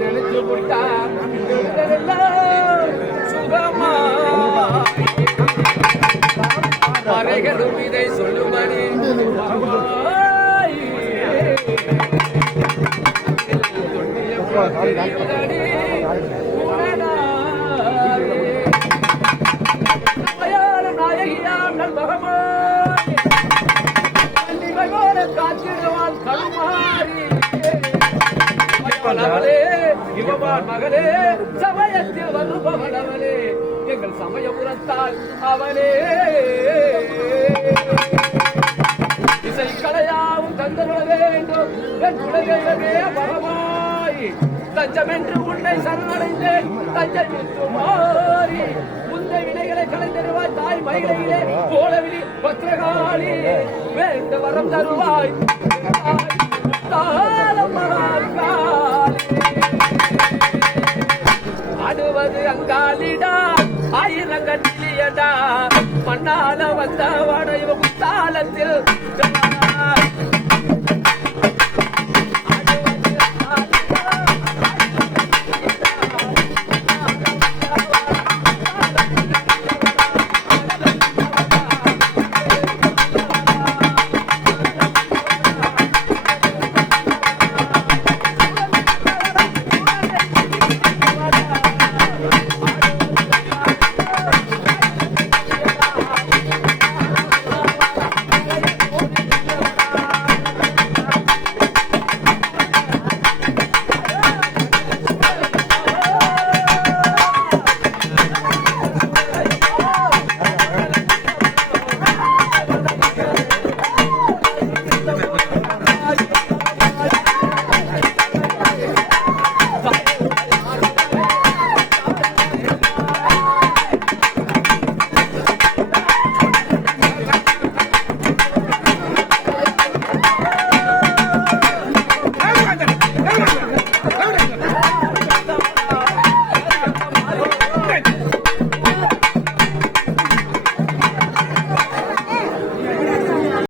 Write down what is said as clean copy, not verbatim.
நினைச்சு போட்டா சுகமா மறைகளும் இதை சொல்லுமணி நாயகியாண்டல் பகமாய் காத்திடுவான் கருமாறி அவளே இவவான் மகளே சமயத்தில் வருபவன் அவளே எங்கள் சமயபுரத்தால் அவளே இசை கலையாவும் தந்தருள வேண்டும் என் குலதெய்வமே பகவாய் தஞ்சமென்று உன்னை சரணடைந்தேன் தஞ்சை முத்துமாரி முந்தை வினைகளை கலைந்தருவாய் தாய் மயிலையிலே கோலவிழி பத்திரகாளி வேண்ட வரம் தருவாய் அடுவது அங்காலிடா ஆயிரங்கட்டிலியடா மண்ணால வந்த வடைவ முத்தாலத்தில்